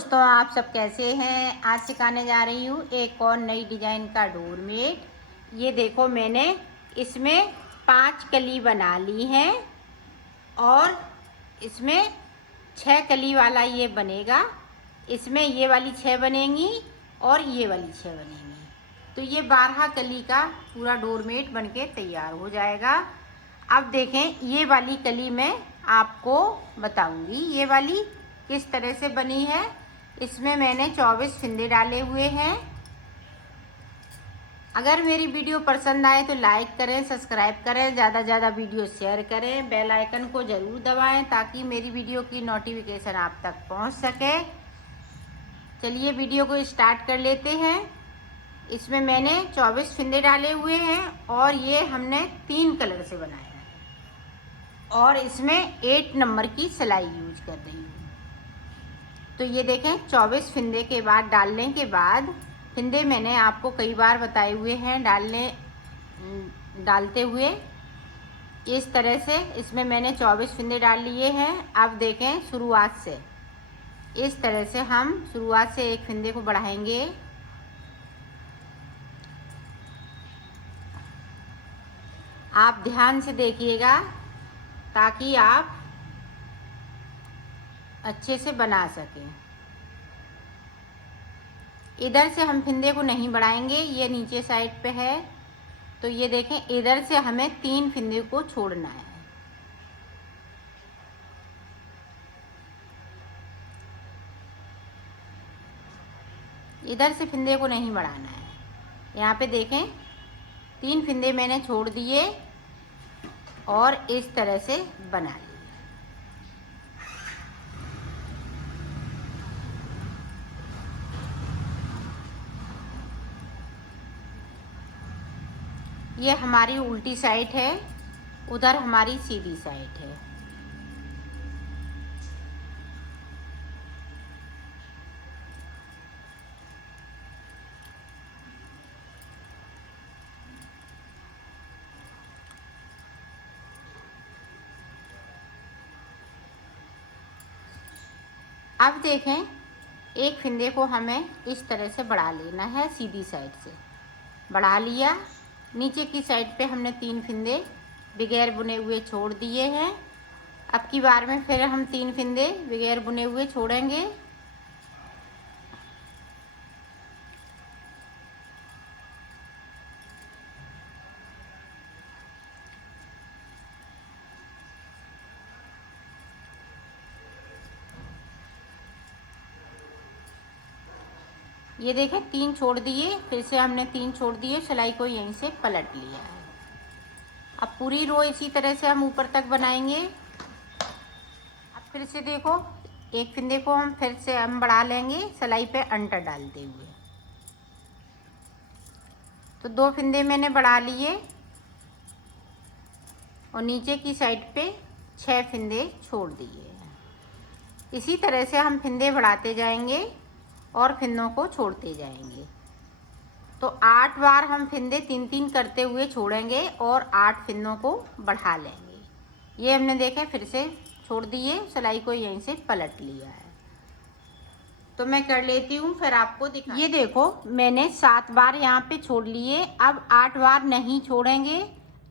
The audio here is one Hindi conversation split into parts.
दोस्तों, आप सब कैसे हैं। आज सिखाने जा रही हूँ एक और नई डिजाइन का डोरमेट। ये देखो, मैंने इसमें 5 कली बना ली हैं और इसमें 6 कली वाला ये बनेगा। इसमें ये वाली 6 बनेंगी और ये वाली 6 बनेंगी, तो ये 12 कली का पूरा डोरमेट बनके तैयार हो जाएगा। अब देखें, ये वाली कली मैं आपको बताऊंगी ये वाली किस तरह से बनी है। इसमें मैंने 24 फिंदे डाले हुए हैं। अगर मेरी वीडियो पसंद आए तो लाइक करें, सब्सक्राइब करें, ज़्यादा से ज़्यादा वीडियो शेयर करें, बेल आइकन को ज़रूर दबाएं ताकि मेरी वीडियो की नोटिफिकेशन आप तक पहुंच सके। चलिए वीडियो को स्टार्ट कर लेते हैं। इसमें मैंने 24 फिंदे डाले हुए हैं और ये हमने 3 कलर से बनाया है और इसमें 8 नंबर की सिलाई यूज कर रही हूँ। तो ये देखें, 24 फिंदे के बाद डालने के बाद, फिंदे मैंने आपको कई बार बताए हुए हैं डालते हुए। इस तरह से इसमें मैंने 24 फिंदे डाल लिए हैं। अब देखें, शुरुआत से इस तरह से हम शुरुआत से एक फिंदे को बढ़ाएंगे। आप ध्यान से देखिएगा ताकि आप अच्छे से बना सकें। इधर से हम फिंदे को नहीं बढ़ाएंगे, ये नीचे साइड पे है। तो ये देखें, इधर से हमें 3 फिंदे को छोड़ना है। इधर से फिंदे को नहीं बढ़ाना है। यहाँ पे देखें, 3 फिंदे मैंने छोड़ दिए और इस तरह से बना लिए। ये हमारी उल्टी साइड है, उधर हमारी सीधी साइड है। अब देखें, एक फिंदे को हमें इस तरह से बढ़ा लेना है, सीधी साइड से बढ़ा लिया। नीचे की साइड पे हमने 3 फिंदे बगैर बुने हुए छोड़ दिए हैं। अब की बार में फिर हम 3 फिंदे बगैर बुने हुए छोड़ेंगे। ये देखें, 3 छोड़ दिए, फिर से हमने 3 छोड़ दिए, सिलाई को यहीं से पलट लिया है। अब पूरी रो इसी तरह से हम ऊपर तक बनाएंगे। अब फिर से देखो, एक फिंदे को हम फिर से बढ़ा लेंगे सिलाई पे अंटर डालते हुए। तो 2 फिंदे मैंने बढ़ा लिए और नीचे की साइड पे 6 फिंदे छोड़ दिए। इसी तरह से हम फिंदे बढ़ाते जाएंगे और फिंदों को छोड़ते जाएंगे। तो 8 बार हम फिंदे 3-3 करते हुए छोड़ेंगे और 8 फिंदों को बढ़ा लेंगे। ये हमने देखा, फिर से छोड़ दिए, सिलाई को यहीं से पलट लिया है। तो मैं कर लेती हूँ, फिर आपको दिखा। ये देखो, मैंने 7 बार यहाँ पे छोड़ लिए, अब 8 बार नहीं छोड़ेंगे।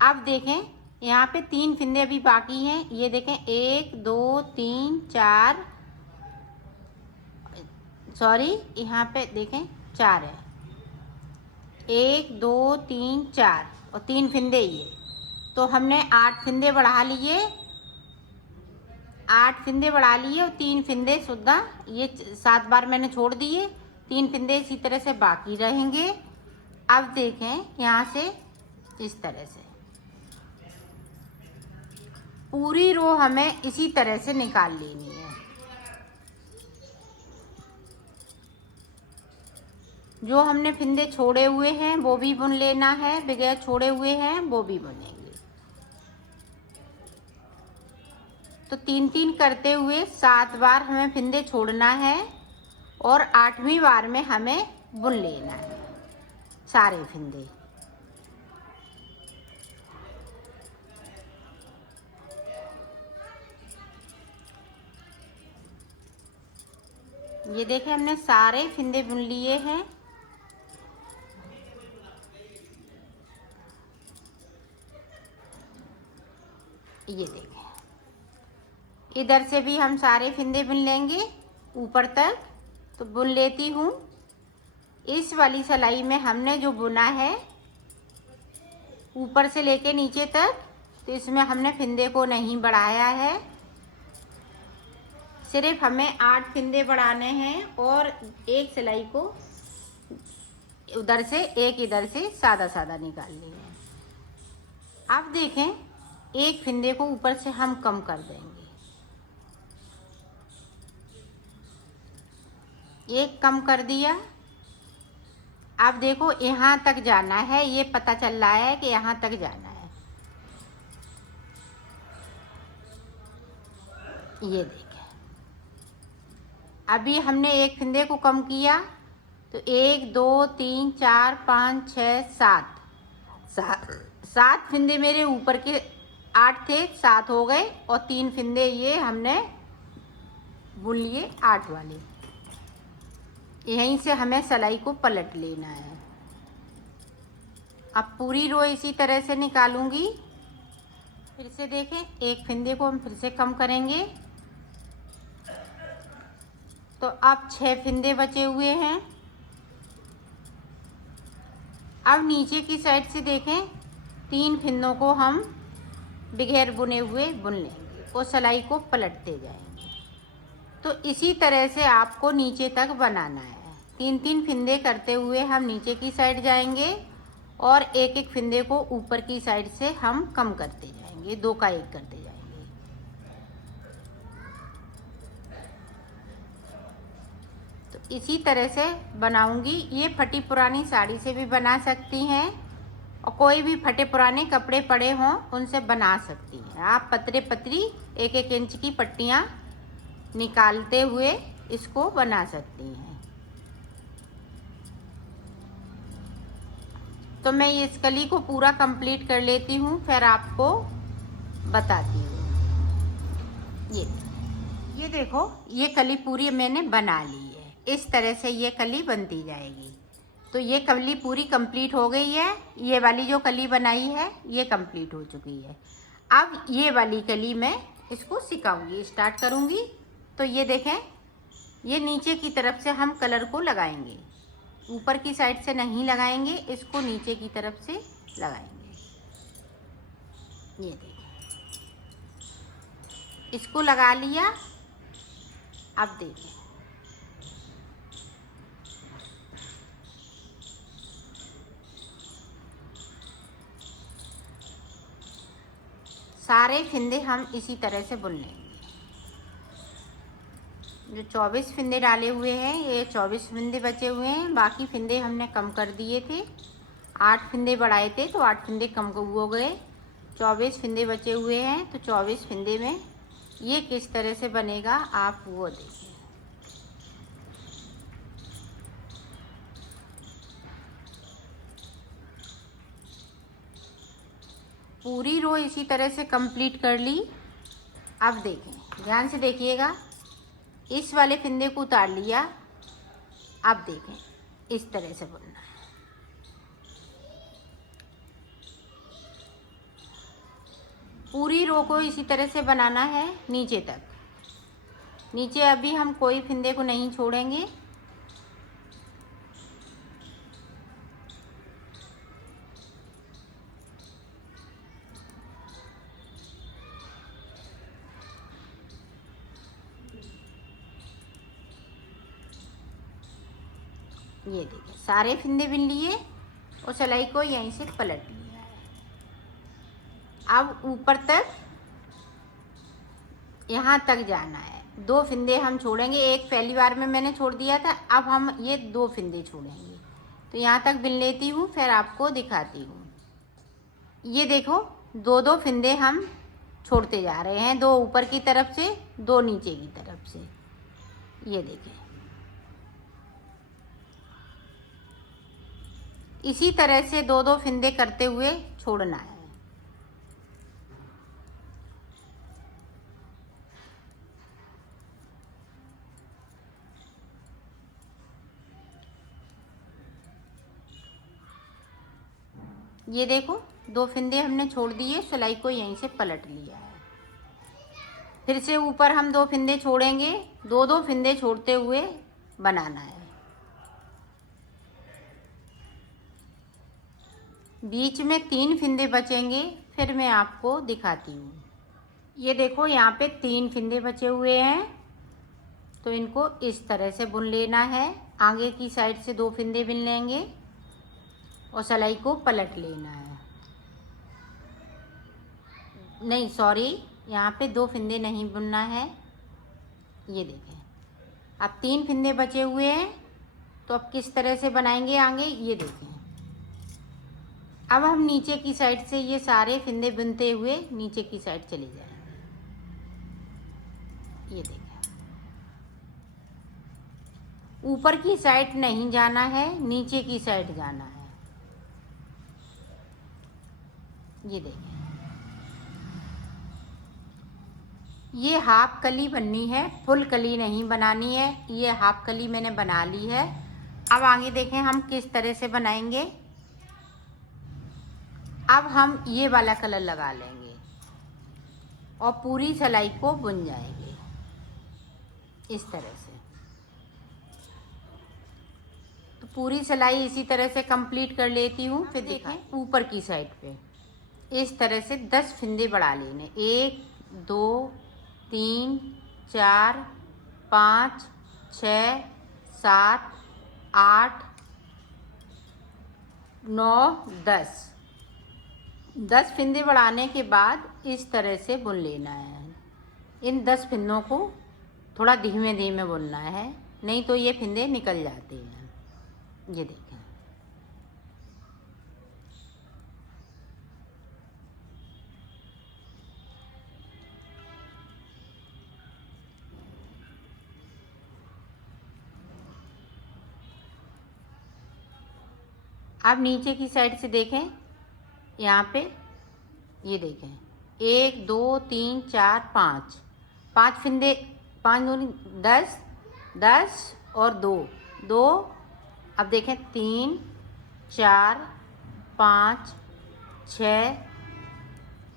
अब देखें, यहाँ पे 3 फिंदे अभी बाकी हैं। ये देखें, 1 2 3 4, सॉरी, यहाँ पे देखें 4 है। 1 2 3 4 और 3 फिंदे ये। तो हमने 8 फिंदे बढ़ा लिए, 8 फिंदे बढ़ा लिए और 3 फिंदे सुद्धा, ये 7 बार मैंने छोड़ दिए, 3 फिंदे इसी तरह से बाकी रहेंगे। अब देखें, यहाँ से इस तरह से पूरी रो हमें इसी तरह से निकाल लेनी है। जो हमने फिंदे छोड़े हुए हैं वो भी बुन लेना है, बगैर छोड़े हुए हैं वो भी बुनेंगे। तो 3-3 करते हुए 7 बार हमें फिंदे छोड़ना है और 8वीं बार में हमें बुन लेना है सारे फिंदे। ये देखें हमने सारे फिंदे बुन लिए हैं। ये देखें, इधर से भी हम सारे फिंदे बुन लेंगे ऊपर तक। तो बुन लेती हूँ। इस वाली सिलाई में हमने जो बुना है ऊपर से लेके नीचे तक, तो इसमें हमने फिंदे को नहीं बढ़ाया है। सिर्फ हमें 8 फिंदे बढ़ाने हैं और एक सिलाई को उधर से एक इधर से सादा सादा निकाल लेंगे। अब देखें, एक फिंदे को ऊपर से हम कम कर देंगे। एक कम कर दिया। अब देखो यहाँ तक जाना है, ये पता चल रहा है कि यहाँ तक जाना है। ये देखें, अभी हमने एक फिंदे को कम किया तो 1 2 3 4 5 6 7 फिंदे मेरे ऊपर के 8 थे, 7 हो गए और 3 फिंदे ये हमने बुन लिए 8 वाले। यहीं से हमें सिलाई को पलट लेना है। अब पूरी रो इसी तरह से निकालूंगी। फिर से देखें, एक फिंदे को हम फिर से कम करेंगे तो अब 6 फिंदे बचे हुए हैं। अब नीचे की साइड से देखें, 3 फिंदों को हम बगैर बुने हुए बुन लेंगे और सिलाई को पलटते जाएंगे। तो इसी तरह से आपको नीचे तक बनाना है। 3-3 फिंदे करते हुए हम नीचे की साइड जाएंगे और एक एक फिंदे को ऊपर की साइड से हम कम करते जाएंगे, 2 का 1 करते जाएंगे। तो इसी तरह से बनाऊंगी। ये फटी पुरानी साड़ी से भी बना सकती हैं और कोई भी फटे पुराने कपड़े पड़े हों उनसे बना सकती हैं। आप पतरे पतरी 1-1 इंच की पट्टियाँ निकालते हुए इसको बना सकती हैं। तो मैं इस कली को पूरा कंप्लीट कर लेती हूँ, फिर आपको बताती हूँ। ये देखो, ये कली पूरी मैंने बना ली है। इस तरह से ये कली बनती जाएगी। तो ये कली पूरी कंप्लीट हो गई है। ये वाली जो कली बनाई है ये कंप्लीट हो चुकी है। अब ये वाली कली मैं इसको सिखाऊंगी, स्टार्ट करूँगी। तो ये देखें, ये नीचे की तरफ से हम कलर को लगाएंगे, ऊपर की साइड से नहीं लगाएंगे, इसको नीचे की तरफ से लगाएंगे। ये देखिए, इसको लगा लिया। अब देखिए, सारे फिंदे हम इसी तरह से बुन लेंगे। जो 24 फिंदे डाले हुए हैं, ये 24 फिंदे बचे हुए हैं। बाकी फिंदे हमने कम कर दिए थे। 8 फिंदे बढ़ाए थे तो 8 फिंदे कम हो गए। 24 फिंदे बचे हुए हैं। तो 24 फिंदे में ये किस तरह से बनेगा आप वो देखिए। पूरी रो इसी तरह से कंप्लीट कर ली। अब देखें, ध्यान से देखिएगा, इस वाले फिंदे को उतार लिया। अब देखें, इस तरह से बुनना है। पूरी रो को इसी तरह से बनाना है नीचे तक। नीचे अभी हम कोई फिंदे को नहीं छोड़ेंगे। ये देखिए, सारे फिंदे बिन लिए और सिलाई को यहीं से पलट लिया है। अब ऊपर तक यहाँ तक जाना है। 2 फिंदे हम छोड़ेंगे। एक पहली बार में मैंने छोड़ दिया था, अब हम ये 2 फिंदे छोड़ेंगे। तो यहाँ तक बिन लेती हूँ, फिर आपको दिखाती हूँ। ये देखो, 2-2 फिंदे हम छोड़ते जा रहे हैं, 2 ऊपर की तरफ से, 2 नीचे की तरफ से। ये देखिए, इसी तरह से 2-2 फिंदे करते हुए छोड़ना है। ये देखो 2 फंदे हमने छोड़ दिए, सिलाई को यहीं से पलट लिया है। फिर से ऊपर हम 2 फंदे छोड़ेंगे, 2-2 फंदे छोड़ते हुए बनाना है। बीच में 3 फंदे बचेंगे, फिर मैं आपको दिखाती हूँ। ये देखो यहाँ पे 3 फंदे बचे हुए हैं, तो इनको इस तरह से बुन लेना है। आगे की साइड से 2 फंदे बुन लेंगे और सिलाई को पलट लेना है। नहीं सॉरी, यहाँ पे 2 फंदे नहीं बुनना है। ये देखें, अब 3 फंदे बचे हुए हैं, तो अब किस तरह से बनाएंगे आगे ये देखें। अब हम नीचे की साइड से ये सारे फंदे बुनते हुए नीचे की साइड चले जाएंगे। ये देखें, ऊपर की साइड नहीं जाना है, नीचे की साइड जाना है। ये देखें, ये हाफ कली बननी है, फुल कली नहीं बनानी है। ये हाफ कली मैंने बना ली है। अब आगे देखें हम किस तरह से बनाएंगे। अब हम ये वाला कलर लगा लेंगे और पूरी सिलाई को बुन जाएंगे इस तरह से। तो पूरी सिलाई इसी तरह से कंप्लीट कर लेती हूँ। फिर देखें ऊपर की साइड पे इस तरह से 10 फंदे बढ़ा लेने। 1 2 3 4 5 6 7 8 9 10 फंदे बढ़ाने के बाद इस तरह से बुन लेना है। इन 10 फंदों को थोड़ा धीमे धीमे बुनना है, नहीं तो ये फंदे निकल जाते हैं। ये देखें, अब नीचे की साइड से देखें, यहाँ पे ये देखें 1 2 3 4 5 फंदे, 5 दूनी 10 10 और 2 2। अब देखें 3 4 5 6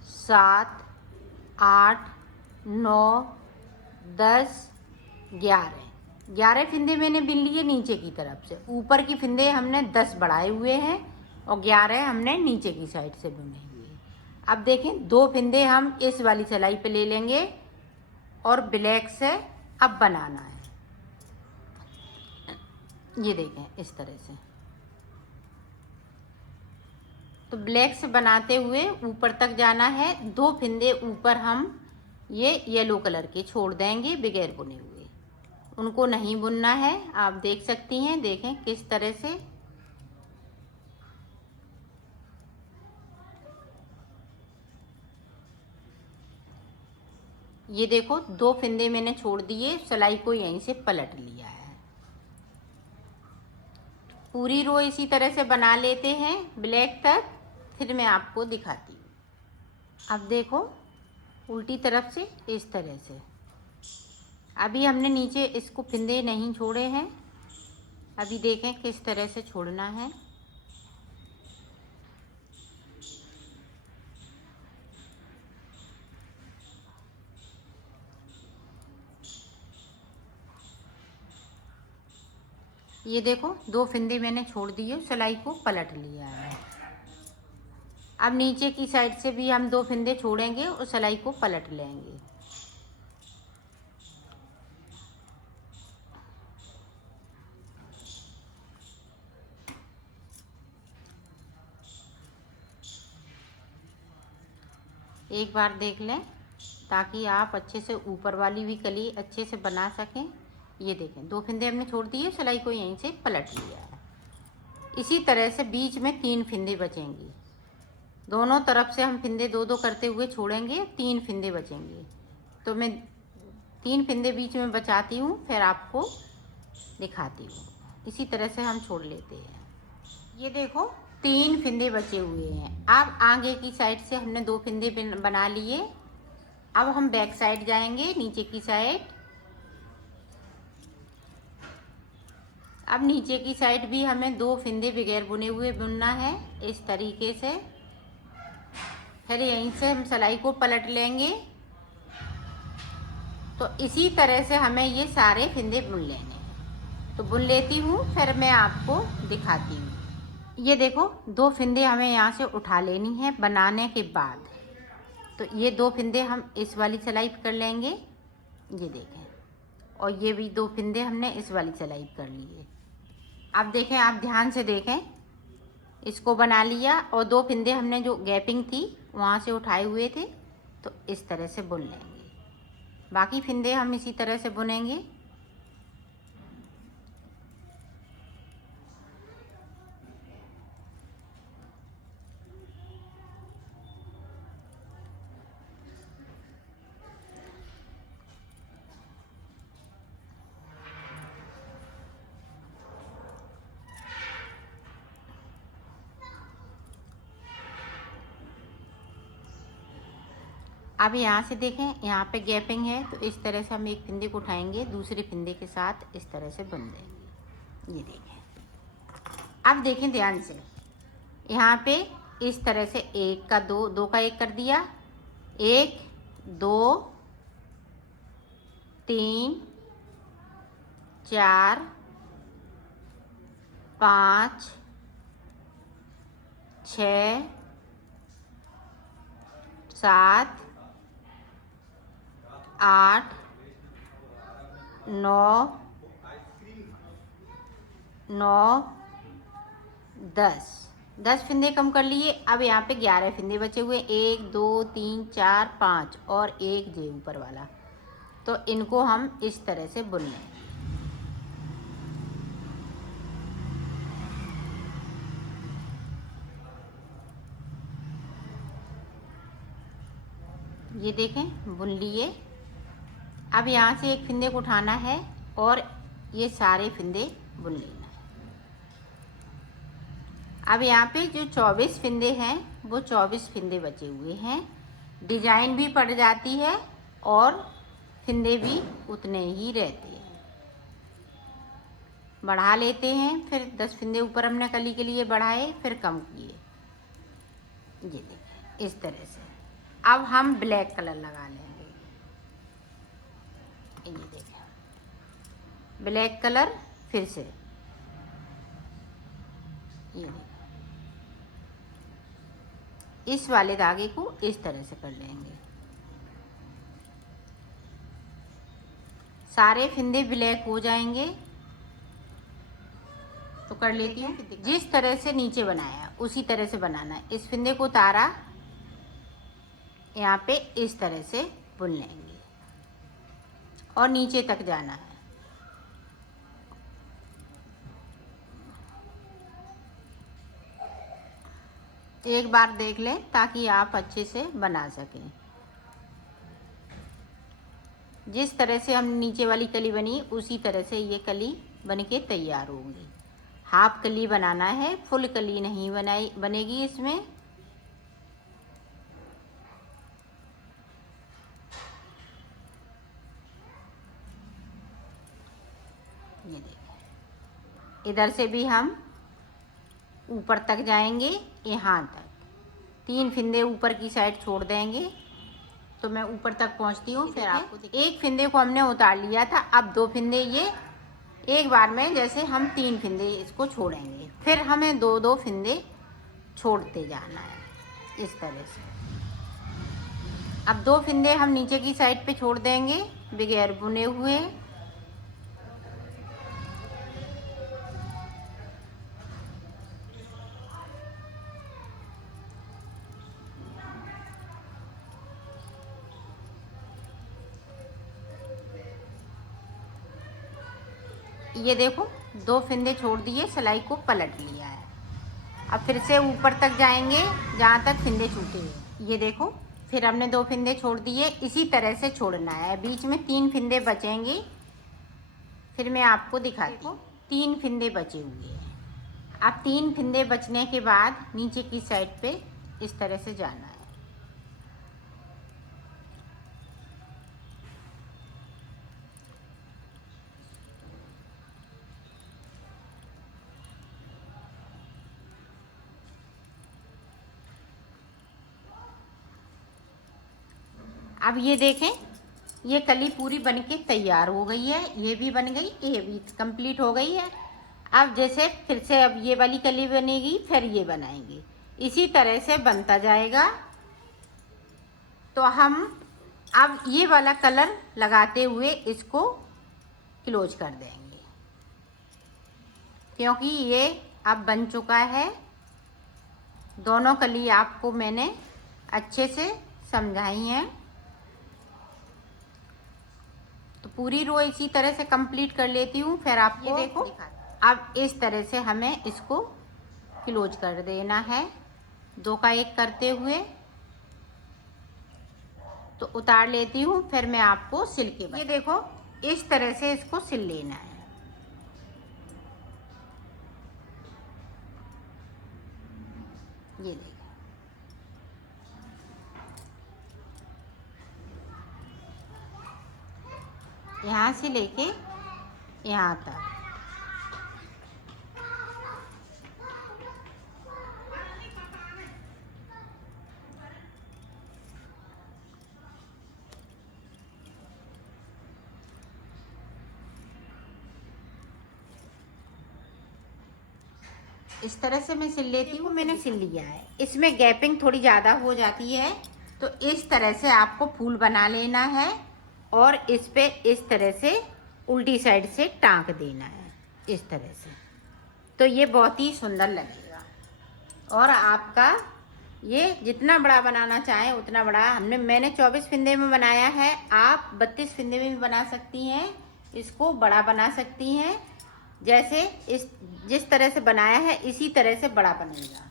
7 8 9 10 11 फंदे मैंने बिन लिए नीचे की तरफ से। ऊपर की फंदे हमने 10 बढ़ाए हुए हैं और 11 हमने नीचे की साइड से बुने हुए हैं। अब देखें 2 फंदे हम इस वाली सिलाई पे ले लेंगे और ब्लैक से अब बनाना है। ये देखें इस तरह से। तो ब्लैक से बनाते हुए ऊपर तक जाना है। 2 फंदे ऊपर हम ये येलो कलर के छोड़ देंगे बगैर बुने हुए, उनको नहीं बुनना है। आप देख सकती हैं, देखें किस तरह से। ये देखो 2 फंदे मैंने छोड़ दिए, सिलाई को यहीं से पलट लिया है। पूरी रो इसी तरह से बना लेते हैं ब्लैक तक, फिर मैं आपको दिखाती हूँ। अब देखो उल्टी तरफ से इस तरह से। अभी हमने नीचे इसको फंदे नहीं छोड़े हैं, अभी देखें किस तरह से छोड़ना है। ये देखो 2 फंदे मैंने छोड़ दिए, सिलाई को पलट लिया है। अब नीचे की साइड से भी हम 2 फंदे छोड़ेंगे और सिलाई को पलट लेंगे। एक बार देख लें ताकि आप अच्छे से ऊपर वाली भी कली अच्छे से बना सकें। ये देखें 2 फंदे हमने छोड़ दिए, सिलाई को यहीं से पलट लिया है। इसी तरह से बीच में 3 फंदे बचेंगे। दोनों तरफ से हम फंदे 2-2 करते हुए छोड़ेंगे, 3 फंदे बचेंगे। तो मैं 3 फंदे बीच में बचाती हूँ, फिर आपको दिखाती हूँ। इसी तरह से हम छोड़ लेते हैं। ये देखो 3 फंदे बचे हुए हैं। अब आगे की साइड से हमने 2 फंदे बना लिए। अब हम बैक साइड जाएंगे, नीचे की साइड। अब नीचे की साइड भी हमें 2 फिंदे बगैर बुने हुए बुनना है इस तरीके से। फिर यहीं से हम सिलाई को पलट लेंगे। तो इसी तरह से हमें ये सारे फिंदे बुन लेने हैं। तो बुन लेती हूँ, फिर मैं आपको दिखाती हूँ। ये देखो 2 फिंदे हमें यहाँ से उठा लेनी है बनाने के बाद। तो ये 2 फिंदे हम इस वाली सिलाई कर लेंगे, ये देखें। और ये भी 2 फिंदे हमने इस वाली सिलाई कर लिए। अब देखें, आप ध्यान से देखें, इसको बना लिया और 2 फिंदे हमने जो गैपिंग थी वहाँ से उठाए हुए थे, तो इस तरह से बुन लेंगे। बाकी फिंदे हम इसी तरह से बुनेंगे। अब यहाँ से देखें, यहाँ पे गैपिंग है, तो इस तरह से हम एक फिंदे को उठाएंगे, दूसरे फिंदे के साथ इस तरह से बुन देंगे। ये देखें। अब देखें ध्यान से, यहाँ पे इस तरह से 1 का 2, 2 का 1 कर दिया, 1 2 3 4 5 6 7 8 9 10 फिंदे कम कर लिए। अब यहाँ पे 11 फिंदे बचे हुए, 1 2 3 4 5 और एक जे ऊपर वाला। तो इनको हम इस तरह से बुन लें। ये देखें, बुन लिए। अब यहाँ से एक फिंदे को उठाना है और ये सारे फिंदे बुन लेना है। अब यहाँ पे जो 24 फिंदे हैं वो 24 फिंदे बचे हुए हैं। डिजाइन भी पड़ जाती है और फिंदे भी उतने ही रहते हैं। बढ़ा लेते हैं, फिर 10 फिंदे ऊपर हमने कली के लिए बढ़ाए, फिर कम किए। ये देखें इस तरह से। अब हम ब्लैक कलर लगा लेंगे। ये देखें ब्लैक कलर फिर से। ये देखें, इस वाले धागे को इस तरह से कर लेंगे। सारे फिंदे ब्लैक हो जाएंगे। तो कर लेती हूँ। जिस तरह से नीचे बनाया उसी तरह से बनाना है। इस फिंदे को उतारा, यहाँ पे इस तरह से बुन लेंगे और नीचे तक जाना है। एक बार देख लें ताकि आप अच्छे से बना सकें। जिस तरह से हम नीचे वाली कली बनी उसी तरह से ये कली बन के तैयार होगी। हाफ कली बनाना है, फुल कली नहीं बनेगी इसमें। ये देखिए, इधर से भी हम ऊपर तक जाएंगे, यहाँ तक 3 फिंदे ऊपर की साइड छोड़ देंगे। तो मैं ऊपर तक पहुँचती हूँ, फिर आपको एक फिंदे को हमने उतार लिया था। अब 2 फिंदे ये एक बार में, जैसे हम 3 फिंदे इसको छोड़ेंगे, फिर हमें 2-2 फिंदे छोड़ते जाना है इस तरह से। अब 2 फिंदे हम नीचे की साइड पे छोड़ देंगे बगैर बुने हुए। ये देखो 2 फिंदे छोड़ दिए, सिलाई को पलट लिया है। अब फिर से ऊपर तक जाएंगे जहाँ तक फिंदे छूटे हैं। ये देखो, फिर हमने 2 फिंदे छोड़ दिए, इसी तरह से छोड़ना है। बीच में 3 फिंदे बचेंगे, फिर मैं आपको दिखाती हूँ। 3 फिंदे बचे हुए हैं। अब 3 फिंदे बचने के बाद नीचे की साइड पे इस तरह से जाना है। अब ये देखें, ये कली पूरी बनके तैयार हो गई है, ये भी बन गई, ये भी कंप्लीट हो गई है। अब जैसे फिर से अब ये वाली कली बनेगी, फिर ये बनाएंगे, इसी तरह से बनता जाएगा। तो हम अब ये वाला कलर लगाते हुए इसको क्लोज कर देंगे, क्योंकि ये अब बन चुका है। दोनों कली आपको मैंने अच्छे से समझाई हैं। तो पूरी रो इसी तरह से कंप्लीट कर लेती हूँ, फिर आपको ये देखो। अब इस तरह से हमें इसको क्लोज कर देना है, 2 का 1 करते हुए। तो उतार लेती हूँ, फिर मैं आपको सिल के ये देखो, इस तरह से इसको सिल लेना है। ये देखो, यहाँ से लेके यहाँ तक। इस तरह से मैं सिल लेती हूँ, मैंने सिल लिया है। इसमें गैपिंग थोड़ी ज़्यादा हो जाती है, तो इस तरह से आपको फूल बना लेना है और इस पे इस तरह से उल्टी साइड से टाँक देना है, इस तरह से। तो ये बहुत ही सुंदर लगेगा। और आपका ये जितना बड़ा बनाना चाहें उतना बड़ा, मैंने 24 फिंदे में बनाया है, आप 32 फिंदे में भी बना सकती हैं, इसको बड़ा बना सकती हैं। जैसे जिस तरह से बनाया है इसी तरह से बड़ा बनेगा।